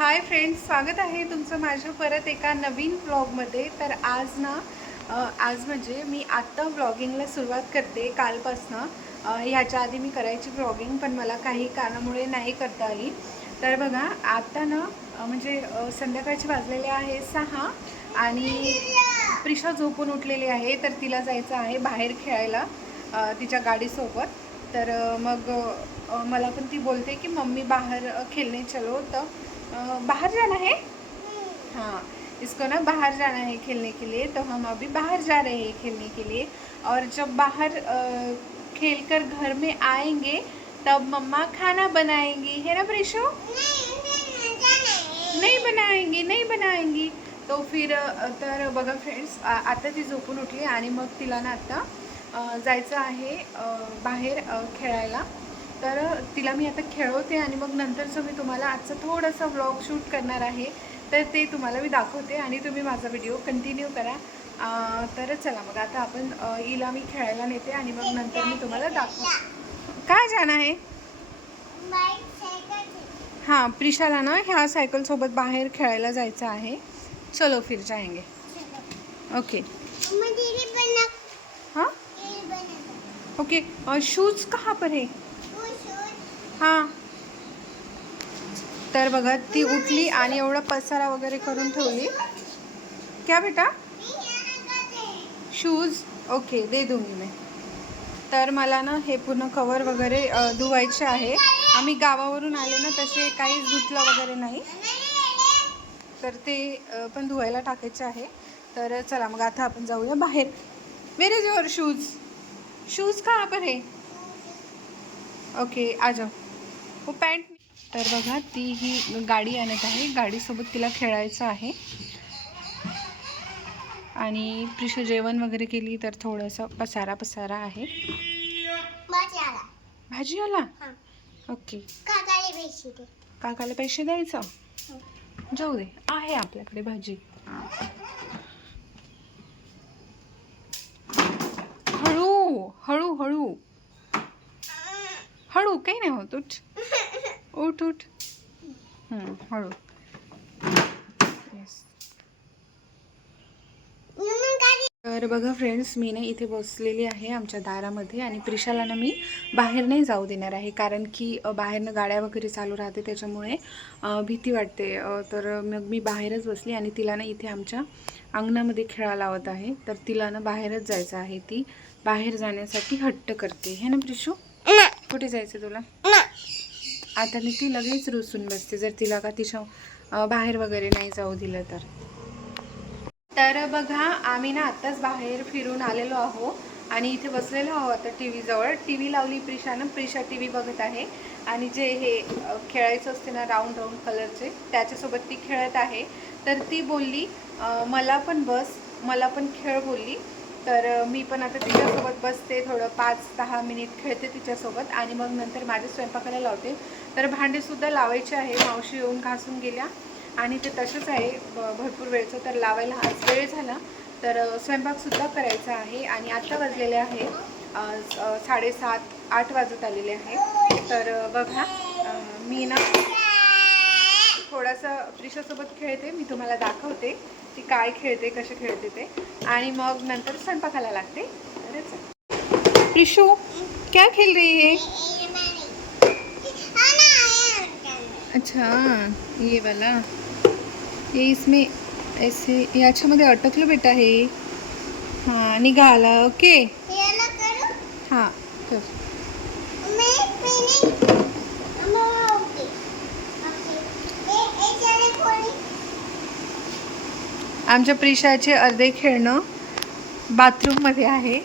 Hi friends स्वागत आहे तुमचं माझ्या परत एका नवीन व्लॉगमध्ये तर आज ना आज म्हणजे मी आत्ता व्लॉगिंगला सुरुवात करते कालपासनं. ह्याच्या आधी मी करायची व्लॉगिंग पण मला काही कारणामुळे नाही करता आली. तर बघा आत्ता ना म्हणजे संध्याकाळची संध्याकाळचे वाजलेले आहे सहा आणि प्रिशा झोपून उठलेली आहे तर तिला जायचं आहे बाहेर खेळायला तिच्या गाडीसोबत. तर मग मला पण ती बोलते की मम्मी बाहेर खेळणे चलो. तर बाहर जाना है हाँ. इसको ना बाहर जाना है खेलने के लिए तो हम अभी बाहर जा रहे हैं खेलने के लिए. और जब बाहर खेल कर घर में आएंगे तब मम्मा खाना बनाएंगी. है ना प्रिशो? नाही बनाएंगी नाही. बनाएंगी. तो फिर तर बघा फ्रेंड्स आता ती झोपून उठली आणि मग तिला ना आता जायचं आहे बाहेर खेळायला. तर तिला मी आता खेळवते आणि मग नंतरचं मी तुम्हाला आजचं थोडंसं व्लॉग शूट करणार आहे. तर ते तुम्हाला मी दाखवते आणि तुम्ही माझा व्हिडिओ कंटिन्यू करा. तर चला मग आता आपण हिला मी खेळायला नेते आणि मग नंतर मी तुम्हाला दाखव काय जाणं आहे? हां प्रिशाला ना ह्या सायकलसोबत बाहेर खेळायला जायचं आहे. चलो फिर जाएंगे. ओके हाँ? ओके शूज कहाँ पर है? हां. तर बघा ती उठली आणि एवढा पसारा वगैरे करून ठेवली. क्या बेटा? शूज ओके दे दूंगी मी. तर मला ना हे पूर्ण कवर वगैरे धुवायचे आहे. आम्ही गावावरून आले ना तसे काहीच धुतलं वगैरे नाही. तर ते पण धुवायला टाकायचे आहे. तर चला मग आता आपण जाऊया बाहेर. Where is your shoes shoes का आपण हे? ओके आ जाऊ. हो पॅन्ट. तर बघा ती ही गाडी आणत आहे. गाडीसोबत तिला खेळायचं आहे. आणि प्रिशू जेवण वगैरे केली तर थोडंसं पसारा पसारा आहे भाजी आला ओके. काकाला पैसे द्यायचं? जाऊ दे. आहे आपल्याकडे भाजी. हळू हळू हळू. हळू काही नाही होत. उठ उठ. हळू. तर बघा फ्रेंड्स मी ना इथे बसलेली आहे आमच्या दारामध्ये आणि प्रिशाला ना मी बाहेर नाही जाऊ देणार आहे. कारण की बाहेरनं गाड्या वगैरे चालू राहते त्याच्यामुळे भीती वाटते. तर मग मी बाहेरच बसली आणि तिला ना इथे आमच्या अंगणामध्ये खेळा लावत आहे. तर तिला ना बाहेरच जायचं आहे ती. बाहेर जाण्यासाठी हट्ट करते. हे ना प्रिशू? कुठे जायचं तुला? आता मी ती लगेच रुसून बसते. जर तिला का तिच्या बाहेर वगैरे नाही जाऊ दिलं तर. तर बघा आम्ही ना आत्ताच बाहेर फिरून आलेलो आहो आणि इथे बसलेलो आहो आता टी व्हीजवळ टी व्ही लावली प्रिशानं प्रिशा टी व्ही बघत आहे. आणि जे हे खेळायचं असते ना राऊंड राऊंड कलरचे त्याच्यासोबत ती खेळत आहे. तर ती बोलली मला पण बस मला पण खेळ बोलली. तर मी पण आता तिच्यासोबत बसते थोडं पाच दहा मिनिट खेळते तिच्यासोबत आणि मग नंतर माझ्या स्वयंपाकाला लावते. तर भांडेसुद्धा लावायचे आहे मावशी येऊन घासून गेल्या आणि ते तसंच आहे भरपूर वेळचं तर लावायला आज वेळ झाला. तर स्वयंपाकसुद्धा करायचा आहे आणि आत्ता वाजलेले आहे साडेसात आठ वाजत आलेले आहे. तर बघा मी ना थोडासा प्रिशासोबत खेळते मी तुम्हाला दाखवते ती काय खेळते कसे खेळते ते. आणि मग नंतर स्वयंपाकाला लागते. चला. प्रिशू क्या खेल रही है? अच्छा ये वाला. ये इसमें ऐसे याच्यामध्ये अटकलं बेटा हे. हां निघाला ओके. हां कर. आमच्या प्रिशाचे अर्धे खेळणं बाथरूममध्ये आहे.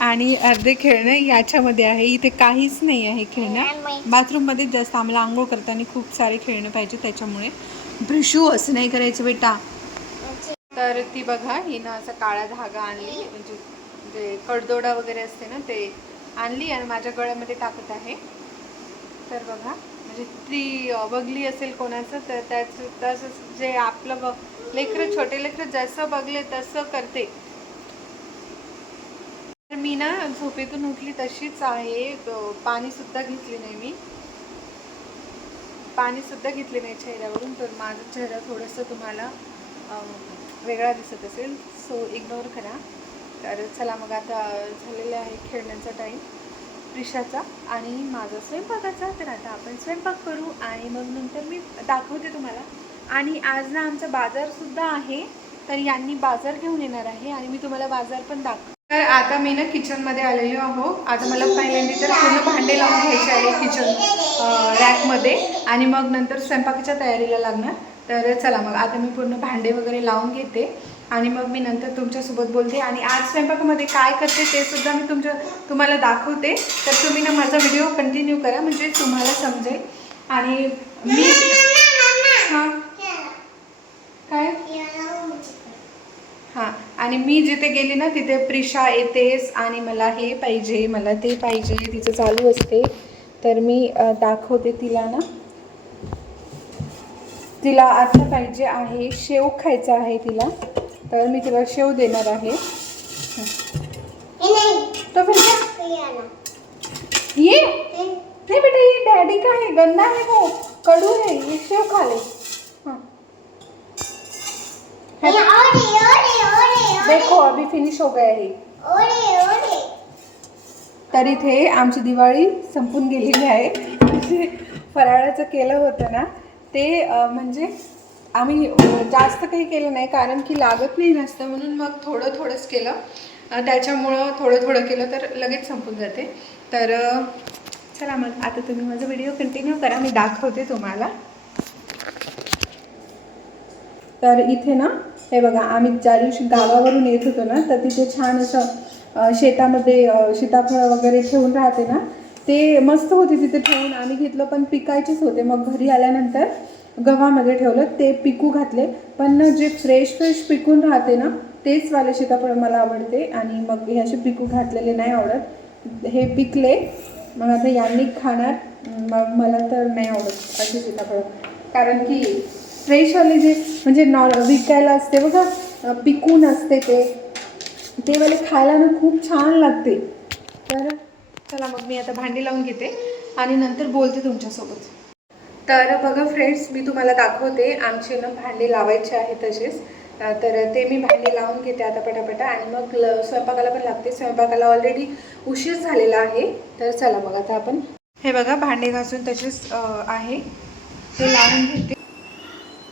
आणि अर्धे खेळणं याच्यामध्ये आहे. इथे काहीच नाही आहे खेळणं. बाथरूममध्ये जास्त आम्हाला आंघोळ करताना खूप सारे खेळणे पाहिजे त्याच्यामुळे. भ्रिशू असं नाही करायचं बेटा. तर ती बघा हिनं असा काळा धागा आणली म्हणजे जे कडदोडा वगैरे असते ना ते आणली आणि माझ्या गळ्यामध्ये टाकत आहे. तर बघा म्हणजे ती बघली असेल कोणाचं तर त्याच तसंच जे आपलं बघ लेकरं छोटे लेकरं जसं बघले तसं करते. तर मी ना झोपेतून उठली तशीच आहे. पाणीसुद्धा घेतली नाही मी. पाणीसुद्धा घेतले नाही चेहऱ्यावरून तर माझा चेहरा थोडंसं तुम्हाला वेगळा दिसत असेल. सो इग्नोर करा. तर चला मग आता झालेला आहे खेळण्याचा टाईम रिशाचा आणि माझा स्वयंपाकाचा. तर आता आपण स्वयंपाक करू आणि मग नंतर मी दाखवते तुम्हाला. आणि आज ना आमचा बाजारसुद्धा आहे तर यांनी बाजार घेऊन येणार आहे आणि मी तुम्हाला बाजार पण दाखव तर आता मी ना किचनमध्ये आलेलो आहो. आता मला पहिल्यांदा तर पूर्ण भांडे लावून घ्यायचे आहे किचन रॅकमध्ये आणि मग नंतर स्वयंपाकाच्या तयारीला लागणार. तर चला मग आता मी पूर्ण भांडे वगैरे लावून घेते. आणि मग मी नंतर तुमच्यासोबत बोलते. आणि आज स्वयंपाकामध्ये काय करते ते सुद्धा मी तुमच्या तुम्हाला दाखवते. तर तुम्ही ना माझा व्हिडिओ कंटिन्यू करा म्हणजे तुम्हाला समजेल. आणि मी हां काय हां आणि मी जिथे गेली ना तिथे प्रिशा येतेस आणि मला हे पाहिजे मला ते पाहिजे तिचं चालू असते. तर मी दाखवते तिला ना. तिला आता पाहिजे आहे शेव खायचा आहे तिला. तर मी तिला शेव देणार आहे. तो फिर क्या? ये. नहीं बेटा ये. डैडी का है गंदा है वो कडू है ये शेव खा ले. हाँ. देखो अभी फिनिश हो गया है. तर इथे आमची दिवाळी संपून गेलेली आहे. म्हणजे फराळाचं केलं होतं ना ते म्हणजे आम्ही जास्त काही केलं नाही कारण की लागत नाही जास्त म्हणून मग थोडं थोडंच केलं. त्याच्यामुळं थोडं थोडं केलं तर लगेच संपून जाते. तर चला मग आता तुम्ही माझा व्हिडिओ कंटिन्यू करा मी दाखवते तुम्हाला. तर इथे ना हे बघा आम्ही ज्या दिवशी गावावरून येत होतो ना तर तिथे छान असं शेतामध्ये सीताफळं सीताफळ वगैरे ठेवून राहते ना ते मस्त होते तिथे ठेवून. आम्ही घेतलं पण पिकायचेच होते. मग घरी आल्यानंतर गव्हामध्ये ठेवलं ते पिकू घातले. पण जे फ्रेश फ्रेश पिकून राहते ना तेच वाले सीताफळ मला आवडते. आणि मग हे असे पिकू घातलेले नाही आवडत. हे पिकले. मग आता यांनी खाणार. मग मला तर नाही आवडत असे सीताफळ. कारण की फ्रेशवाले जे म्हणजे नॉ विकायला असते बघा पिकून असते ते. ते वाले खायला ना खूप छान लागते. तर चला मग मी आता भांडी लावून घेते आणि नंतर बोलते तुमच्यासोबत. तर बघा फ्रेंड्स मी तुम्हाला दाखवते आमचे ना भांडे लावायचे आहे तसेच. तर ते मी भांडी लावून घेते आता पटापटा. आणि मग ल स्वयंपाकाला पण लागते. स्वयंपाकाला ऑलरेडी उशीर झालेला आहे. तर चला मग आता आपण हे बघा भांडे घासून तसेच आहे. ते लावून घेते.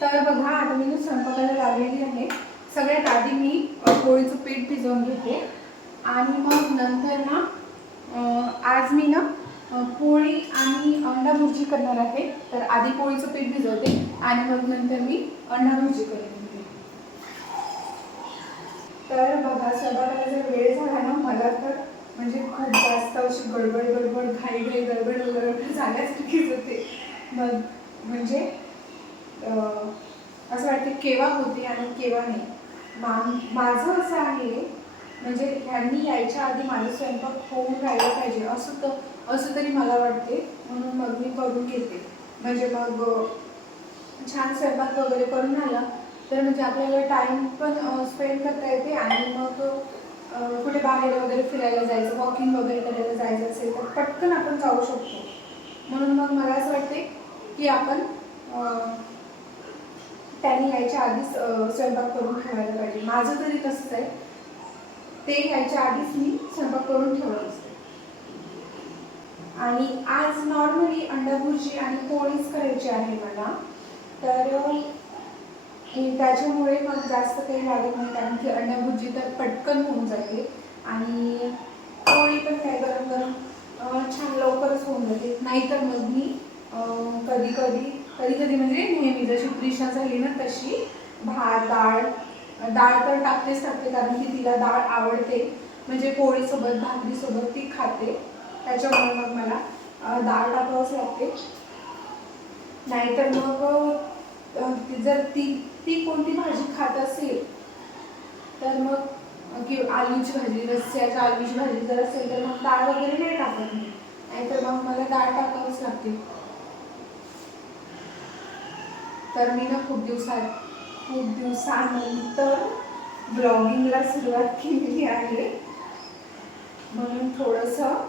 तर बघा आता मी स्वयंपाकाला लावलेली आहे. सगळ्यात आधी मी पोळीचं पीठ भिजवून घेते. आणि मग नंतर ना आज मी ना पोळी आणि अंडा भुर्जी करणार आहे. तर आधी पोळीचं पीठ भिजवते आणि मग नंतर मी अंडा भुर्जी करेन तर बघा स्वयंपाकाला जर वेळ झाला ना मला तर म्हणजे खूप जास्त अशी गडबड गडबड घाई घाई गडबड गडबड झाल्यासारखीच होते. मग म्हणजे असं वाटते केव्हा होते आणि केव्हा नाही. मा माझं असं आहे म्हणजे ह्यांनी यायच्या आधी माझा स्वयंपाक होऊन राहिला पाहिजे असं तर असं तरी मला वाटते म्हणून मग मी करून घेते. म्हणजे मग छान स्वयंपाक वगैरे करून आला तर म्हणजे आपल्याला टाईम पण स्पेंड करता येते आणि मग कुठे बाहेर वगैरे फिरायला जायचं वॉकिंग वगैरे करायला जायचं असेल तर पटकन आपण जाऊ शकतो. म्हणून मग मला असं वाटते की आपण त्यांनी यायच्या आधीच स्वयंपाक करून ठेवायला पाहिजे. माझं तरी तसंच आहे. ते यायच्या आधीच मी स्वयंपाक करून ठेवलं असते. आणि आज नॉर्मली अंडाभुर्जी आणि पोळीच करायची आहे मला. तर त्याच्यामुळे मग जास्त काही लागत नाही कारण की अंडाभुर्जी तर पटकन होऊन जाते. आणि पोळी पण काय गरम गरम छान लवकरच होऊन जाते. नाहीतर मग मी कधी कधी कधी कधी म्हणजे नेहमी जशी प्रिशा झाली ना तशी भात डाळ डाळ तर टाकतेच टाकते कारण की तिला डाळ आवडते. म्हणजे पोळीसोबत भाकरीसोबत ती खाते. त्याच्यामुळे मग मला डाळ टाकावंच लागते. नाहीतर मग जर ती ती कोणती भाजी खात असेल तर मग अं, की आलूची भाजी रस्स्याच्या आलूची भाजी जर असेल तर मग डाळ वगैरे नाही टाकत मी. नाहीतर मग मला डाळ टाकावंच लागते. तर मी ना खूप दिवसात खूप दिवसानंतर ब्लॉगिंगला सुरुवात केलेली आहे. म्हणून थोडंसं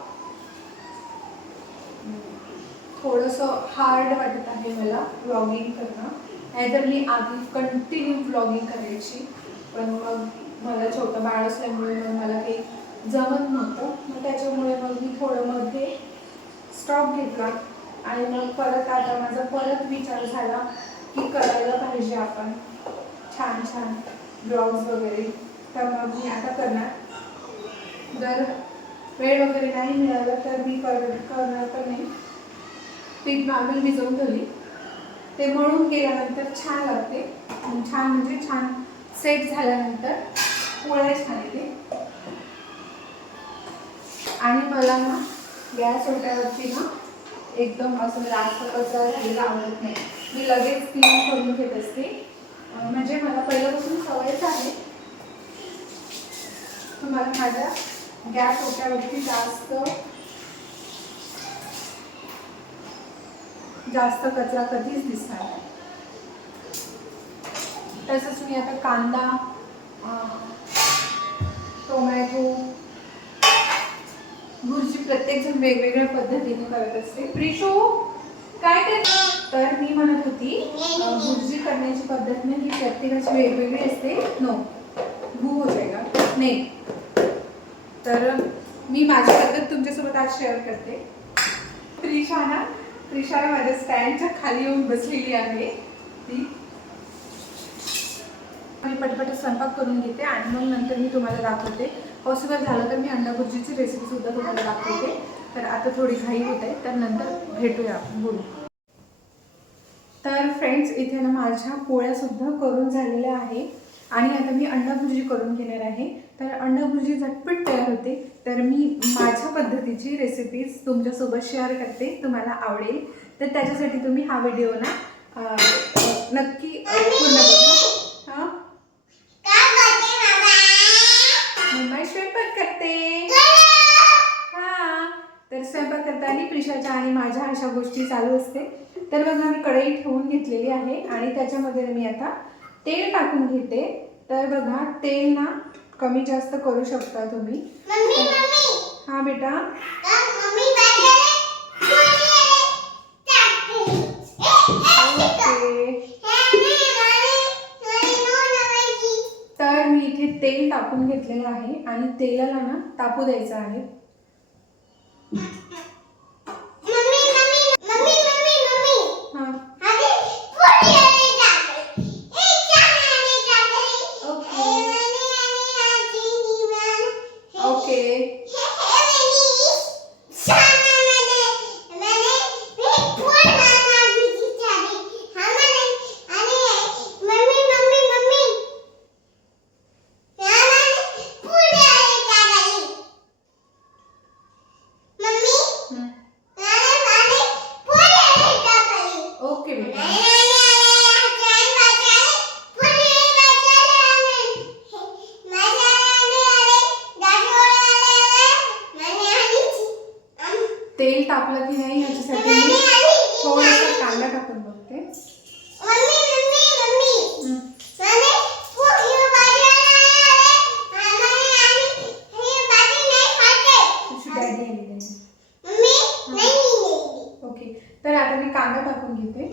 थोडंसं हार्ड वाटत आहे मला व्लॉगिंग करणं. नाहीतर मी आधी कंटिन्यू व्लॉगिंग करायची. पण मग मला छोटं बाळ असल्यामुळे मग मला काही जमत नव्हतं. मग त्याच्यामुळे मग मी थोडं मध्ये स्टॉप घेतला. आणि मग परत आता माझा परत विचार झाला की करायला पाहिजे आपण. छान छान ब्लॉग्स वगैरे. तर मग मी आता करणार. जर वेळ वगैरे नाही मिळाला तर मी कर करणार तर नाही. पीठ मागून भिजवून ठेवली. ते मळून गेल्यानंतर छान लागते. छान म्हणजे छान सेट झाल्यानंतर पोळ्या छान येते. आणि मला ना गॅस ओट्यावरती ना एकदम असं जास्त कचरा झालेला आवडत नाही. मी लगेच क्लीन करून घेत असते. म्हणजे मला पहिल्यापासून सवयच आहे. तुम्हाला माझ्या गॅस ओट्यावरती जास्त जास्त कचरा कधीच दिसणार नाही. तसंच मी आता कांदा टोमॅटो भुर्जी प्रत्येकजण वेगवेगळ्या पद्धतीने करत असते. प्रिशो काय काय तर मी म्हणत होती भुर्जी करण्याची पद्धत ना ही प्रत्येकाची वेगवेगळी असते. नो भू हो जाएगा नाही. तर मी माझी पद्धत तुमच्यासोबत आज शेअर करते. प्रिशा ना माझ्या स्टँडच्या खाली येऊन बसलेली आहे. ती. मी पटपट स्वयंपाक करून घेते आणि मग नंतर मी तुम्हाला दाखवते. पॉसिबल झालं तर मी अंडा भुर्जीची रेसिपी सुद्धा तुम्हाला दाखवते. तर आता थोडी घाई होत आहे तर नंतर भेटूया आपण बोलू. तर फ्रेंड्स इथे ना माझ्या पोळ्या सुद्धा करून झालेल्या आहे. आणि आता मी अंडा भुर्जी करून घेणार आहे. तर अंडा भुर्जी झटपट तयार होते. तर मी माझ्या पद्धतीची रेसिपीज तुमच्यासोबत शेअर करते. तुम्हाला आवडेल. तर त्याच्यासाठी तुम्ही हा व्हिडिओ ना नक्की पूर्ण बघा. हां? मम्मा स्वयंपाक करते. स्वयंपाक करताना प्रिशाच्या आणि माझ्या अशा गोष्टी चालू असते. तर बघा मी कढई ठेवून घेतलेली आहे आणि त्याच्यामध्ये मी आता तेल टाकून घेते. तर बघा तेल ना कमी जास्त करू शकता तुम्ही. हा बेटा. तर मी इथे तेल टाकून घेतलेलं आहे आणि तेलाला ना तापू द्यायचं आहे. né? तर आता मी कांदा टाकून घेते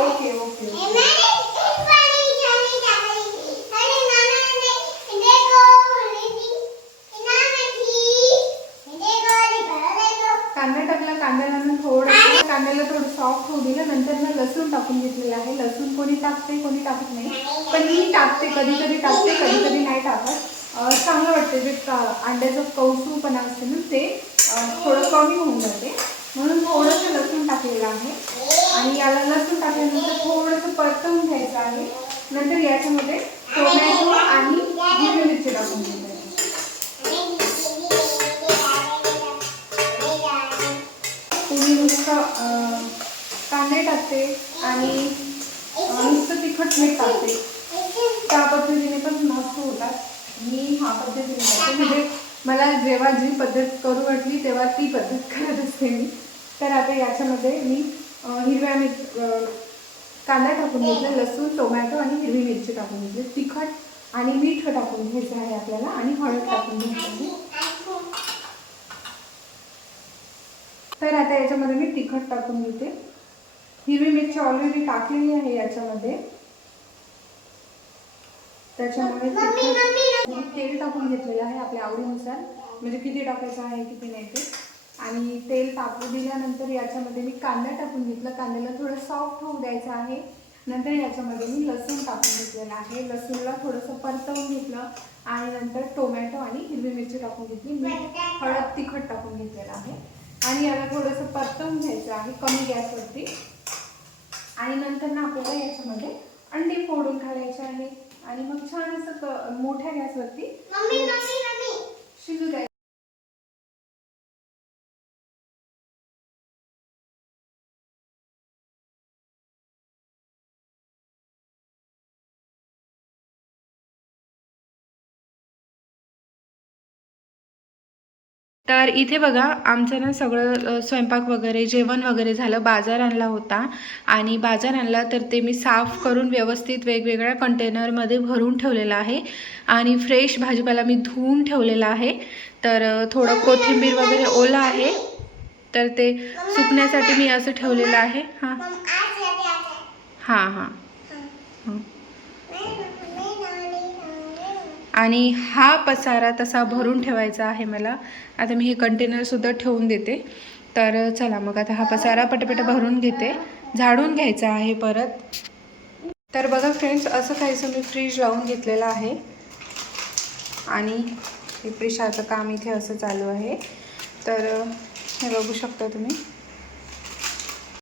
ओके ओके ओके कांदा टाकला कांद्याला ना थोडं कांद्याला थोडं सॉफ्ट होऊ दिलं नंतर ना लसूण टाकून घेतलेलं आहे लसूण कोणी टाकते कोणी टाकत नाही पण मी टाकते कधी कधी टाकते कधी कधी नाही टाकत अं, चांगलं वाटते जे का अंड्याचं कौसूपणा असते ना ते थोडं कमी होऊन जाते. म्हणून थोडंसं लसूण टाकलेलं आहे. आणि याला लसूण टाकल्यानंतर थोडंसं परतवून घ्यायचं आहे. नंतर याच्यामध्ये टोमॅटो आणि हिरवी मिरची टाकून घ्यायची तुम्ही नुसतं कांदे टाकते आणि नुसतं तिखट मीठ टाकते. त्या पद्धतीने पण मस्त होतात. मी हा पद्धतीने करते म्हणजे मला जेव्हा जी पद्धत करू वाटली तेव्हा ती पद्धत करत असते मी. तर आता याच्यामध्ये मी हिरव्या मिर कांदा टाकून घेतला लसूण टोमॅटो आणि हिरवी मिरची टाकून घेतली. तिखट आणि मीठ टाकून घ्यायचं आहे आपल्याला आणि हळद टाकून घ्यायचं तर आता याच्यामध्ये मी तिखट टाकून घेते. हिरवी मिरची ऑलरेडी टाकलेली आहे याच्यामध्ये. त्याच्यामुळे मी तेल टाकून घेतलेलं आहे आपल्या आवडीनुसार. म्हणजे किती टाकायचं आहे किती नाही ते. आणि तेल टाकू दिल्यानंतर याच्यामध्ये मी कांदा टाकून घेतला. कांद्याला थोडं सॉफ्ट होऊ द्यायचं आहे. नंतर याच्यामध्ये मी लसूण टाकून घेतलेलं आहे. लसूणला थोडंसं परतवून घेतलं आणि नंतर टोमॅटो आणि हिरवी मिरची टाकून घेतली. मीठ हळद तिखट टाकून घेतलेलं आहे. आणि याला थोडंसं परतवून घ्यायचं आहे कमी गॅसवरती. आणि नंतर ना आपल्याला याच्यामध्ये अंडी फोडून घालायचे आहे. आणि मग छान असं मोठ्या गॅसवरती शिजू द्यायचं. तर इथे बघा आमचं ना सगळं स्वयंपाक वगैरे जेवण वगैरे झालं बाजार आणला होता. आणि बाजार आणला तर ते मी साफ करून व्यवस्थित वेगवेगळ्या कंटेनरमध्ये भरून ठेवलेलं आहे. आणि फ्रेश भाजीपाला मी धुवून ठेवलेला आहे. तर थोडं कोथिंबीर वगैरे ओलं आहे. तर ते सुकण्यासाठी मी असं ठेवलेलं आहे. हां. हां हां. हं. आणि हा पसारा तसा भरून ठेवायचा आहे मला. आता मी हे कंटेनरसुद्धा ठेवून देते. तर चला मग आता हा पसारा पटपट भरून घेते. झाडून घ्यायचा आहे परत. तर बघा फ्रेंड्स असं काहीसं मी फ्रीज लावून घेतलेलं आहे. आणि हे प्रिशाचं काम इथे असं चालू आहे. तर हे बघू शकता तुम्ही.